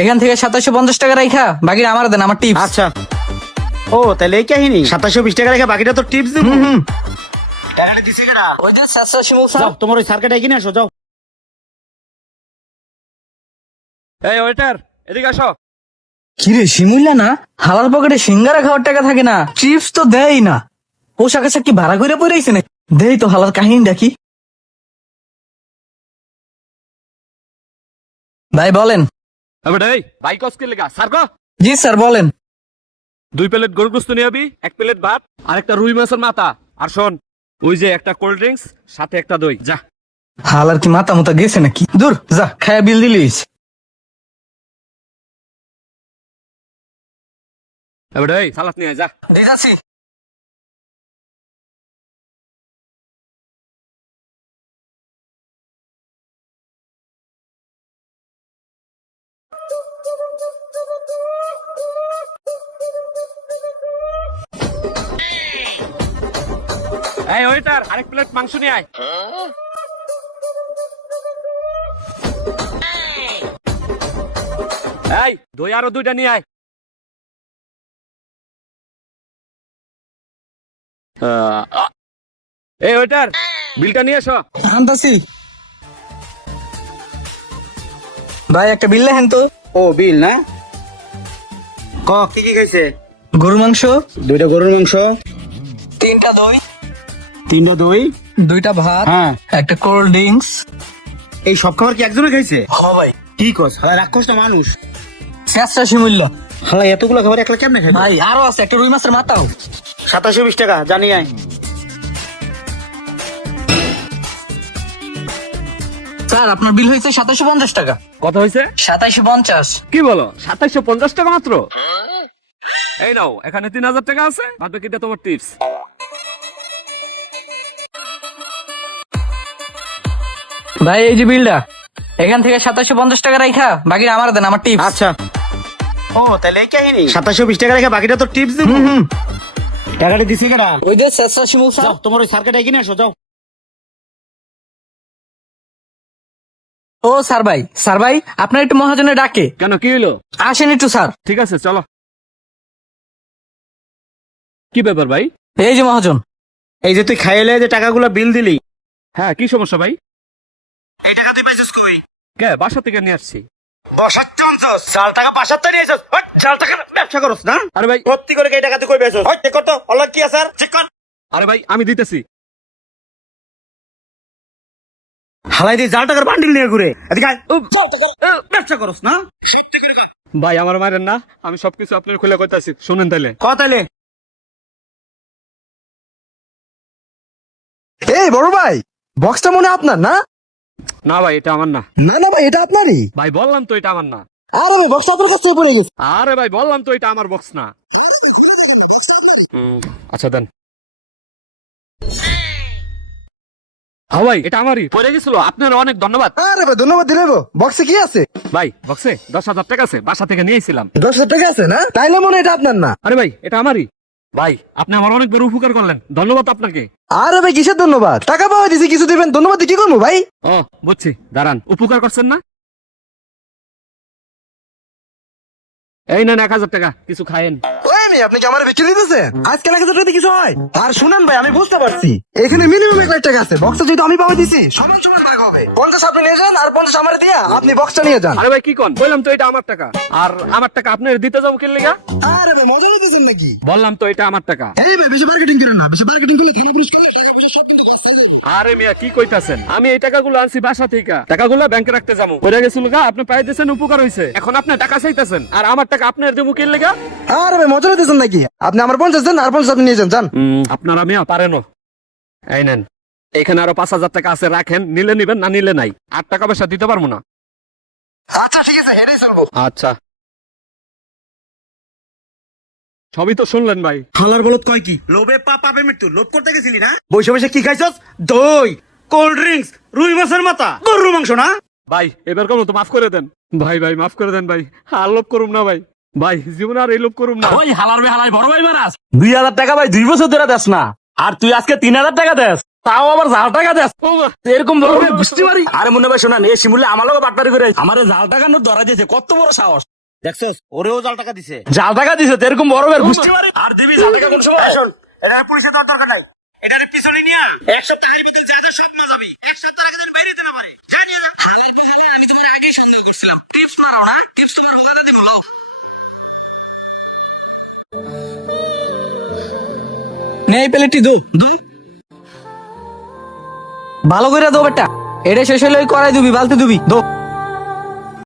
এখান থেকে 2750 টাকা রাখা বাকি আমার দেন, আমার টিপস। আচ্ছা। ও তাহলে এই কাহিনী, 2720 টাকা রেখে বাকিটা তো টিপস দিব। টাকাটা দিছি কেডা? ওই যে স্যার শিমুল স্যার। যাও তোমার ওই সার্কেট এগিয়ে আসো, যাও। এই ওয়েটার, এদিকে আসো। কিরে শিমুল্লা না, হালার পকেটে সিঙ্গারা খাওয়ার টাকা থাকে না, চিপস তো দেয় না, পোশাক আশাক কি ভাড়া করে পড়েছে না? দেই তো হালার কাহিনীটা কি। ভাই বলেন। এবারে এই বাইক অস্কে লেগা সারগো। জি স্যার বলেন। 2 প্লেট গরুর গোশত নিয়ে আবি, 1 প্লেট ভাত আর একটা রুই মাছের মাথা। আর শোন, ওই যে একটা কোল্ড ড্রিঙ্কস সাথে একটা দই, যা। হালার কি মাথা মুতা গেছে নাকি? দূর যা, খায়া বিল দিলিস। এবারে এই সালাদ নিয়ে আয়, যা। দিতাছি। এই ওয়েটার, আরেক প্লেট মাংস নিয়ে আয়। এই দই আরো 2টা নিয়ে আয়। এই ওয়েটার, বিলটা নিয়ে এসো। আনতাছি। ভাই একটা বিল লেখেন তো। ও বিল না? ক কি কি খাইছে? গরু মাংস, 2টা গরুর মাংস, 3টা দই, 3টা দই, 2টা ভাত, হ্যাঁ। একটা কোল্ড ড্রিঙ্কস। এই সব খাবার কি একজনে খাইছে? হ ভাই। কি কস? হ্যাঁ, রাক্ষস না মানুষ? স্যার শিমুল্লা। হ্যাঁ, এতগুলো খাবার একলা কেমনে খাইবে? ভাই আরো আছে, একটা রুই মাছের মাথাও। 2720 টাকা জানি আয়। স্যার আপনার বিল হয়েছে 2750 টাকা। কত হয়েছে? 2750। কি বলো, 2750 টাকা মাত্র? এই নাও, এখানে 3000 টাকা আছে, বাদ বাকিটা তোমার টিপস। ভাই এই যে বিলটা, এখান থেকে 2750 টাকা রাখা বাকি আমার দেন, আমার টিপস। আচ্ছা। ও তাহলে এই কাহিনী, 2720 টাকা রেখে বাকিটা তো টিপস দিব। টাকাটা দিছি কেডা? ওই যে স্যার শিমুল স্যার। যাও তোমার ওই সার্কেট এগিয়ে আসো, যাও। ও স্যার ভাই, স্যার ভাই আপনার একটু মহাজনে ডাকে। কেন, কি হইলো? আসেন একটু স্যার। ঠিক আছে চলো। কি ব্যাপার ভাই? এই যে মহাজন। এই যে তুই খাইলে যে টাকাগুলো বিল দিলি, হ্যাঁ, কি সমস্যা ভাই? এই টাকা তুই পাইছিস কই? কে, বাসা থেকে নিয়ে আসছি। বসার চান্সস, জাল টাকা পাশার তাই নিয়েছিস। হট, জাল টাকা ব্যবসা করছ না? আরে ভাই, সত্যি করে এই টাকা তুই কই পেয়েছিস? হট, চেক কর তো, আল্লাহ কি আছে? চেক কর। আরে ভাই আমি দিতেছি। হালাই দিয়ে জাল টাকার বান্ডিল নিয়ে ঘুরে এদিকে আয়। উপ। জাল টাকার ব্যবসা করছ না? ভাই আমার মারেন না, আমি সবকিছু আপনার খুলে কইতাছি, শুনেন তাইলে। তাইলে এই বড় ভাই, বক্সটা মনে হয় আপনার না? না ভাই, এটা আমার না। না না ভাই, এটা আপনারই। ভাই বললাম তো এটা আমার না। আরে ভাই, বক্সটা আপনার কাছ থেকে পড়ে গেছে। আরে ভাই বললাম তো এটা আমার বক্স না। আচ্ছা দেন। হ্যাঁ ভাই, এটা আমারই, পড়ে গেছিল। আপনার অনেক ধন্যবাদ। আরে ভাই ধন্যবাদ দিলে, বক্সে কি আছে? ভাই বক্সে 10,000 টাকা আছে, বাসা থেকে নিয়েছিলাম। 10,000 টাকা আছে না? তাইলে মনে হয় এটা আপনার না। আরে ভাই এটা আমারই। ভাই আপনি আমার অনেক বড় উপকার করলেন, ধন্যবাদ আপনাকে। আরে ভাই কিসের ধন্যবাদ? টাকা পাওয়া দিছি, কিছু দিবেন, ধন্যবাদ দিয়ে কি করবো ভাই? ও বুঝছি, দাঁড়ান। উপকার করছেন না? এই নেন 1000 টাকা, কিছু খায়েন। ওই মেয়ে, আপনি কি আমার বিক্রি দিতেছেন? আজকাল 1,000 টাকা কিছু হয়? আর শুনেন ভাই, আমি বুঝতে পারছি এখানে মিনিমাম 1 লাখ টাকা আছে। বক্সটা যেহেতু আমি পাওয়া দিছি, সমান সমান ভাগ হবে। 50 আপনি নিয়ে যান আর 50 আমার দিয়া আপনি বক্সটা নিয়ে যান। আরে ভাই কি কোন, বললাম তো এটা আমার টাকা। আর আমার টাকা আপনার দিতে যাবো কি লেগা? আরে ভাই মজা নিতেছেন নাকি? বললাম তো এটা আমার টাকা। এই ভাই বেশি মার্কেটিং করেন না, বেশি মার্কেটিং করলে থানা পুলিশ করে টাকা পয়সা সব কিন্তু লস হয়ে যাবে। আরে মিয়া কি কইতাছেন? আমি এই টাকাগুলো আনছি বাসা থেকে, টাকাগুলো ব্যাংকে রাখতে যাবো। পড়ে গেছিল গা, আপনি পাই দিয়েছেন, উপকার হইছে। এখন আপনি টাকা চাইতেছেন, আর আমার টাকা আপনার দেবো কি লেগা? আরে ভাই মজা নিতেছেন নাকি? আপনি আমার 50 দেন আর 50 আপনি নিয়ে যান, যান। আপনারা মিয়া পারেন। এই নেন, এখানে আরো 5,000 টাকা আছে, রাখেন। নিলে নিবেন, না নিলে নাই। আর টাকা পয়সা দিতে পারবো না। আচ্ছা ঠিক আছে, হেডে চলবো। আচ্ছা, সবই তো শুনলেন ভাই। হালার বলত কয় কি, লোভে পাপে মৃত্যু। লোভ করতে গেছিলি না? বসে বসে কি খাইছস? দই, কোল্ড ড্রিঙ্কস, রুই মাছের মাথা, গরুর মাংস না? ভাই এবার কোনো তো মাফ করে দেন। ভাই ভাই মাফ করে দেন ভাই, আর লোভ করুম না ভাই। ভাই জীবনে আর এই লোভ করুম না। ওই হালার বে হালাই বড় ভাই মারাস 2,000 টাকা ভাই 2 বছর ধরে দেস না, আর তুই আজকে 3,000 টাকা দেস। তাও আবার জাল টাকা দেয় ও মা, এরকম বড় ভাই বুঝতে পারি। আরে মনে ভাই শোনান এই শিমুলে আমার লগে বাটপারি করে আমার জাল টাকা নো ধরা দিয়েছে কত বড় সাহস দেখছস ওরেও জাল টাকা দিছে জাল টাকা দিছে তো এরকম বড় ভাই বুঝতে পারি। আর দিবি জাল টাকা কোন সময় শোন এটা পুলিশে দেওয়ার দরকার নাই এটার পিছনে নিয়ে এক সপ্তাহের ভিতরে যা যা সব না যাবি এক সপ্তাহ আগে যেন বাইরে দিতে না পারে জানি না আমি তোমার আগেই সন্দেহ করছিলাম টিপস মারো না টিপস তোমার ওখানে দিব লাও নে এই প্লেটটি দো ভালো করে দো বেটা, এটা শেষ হলে করাই দিবি বালতি দিবি দো।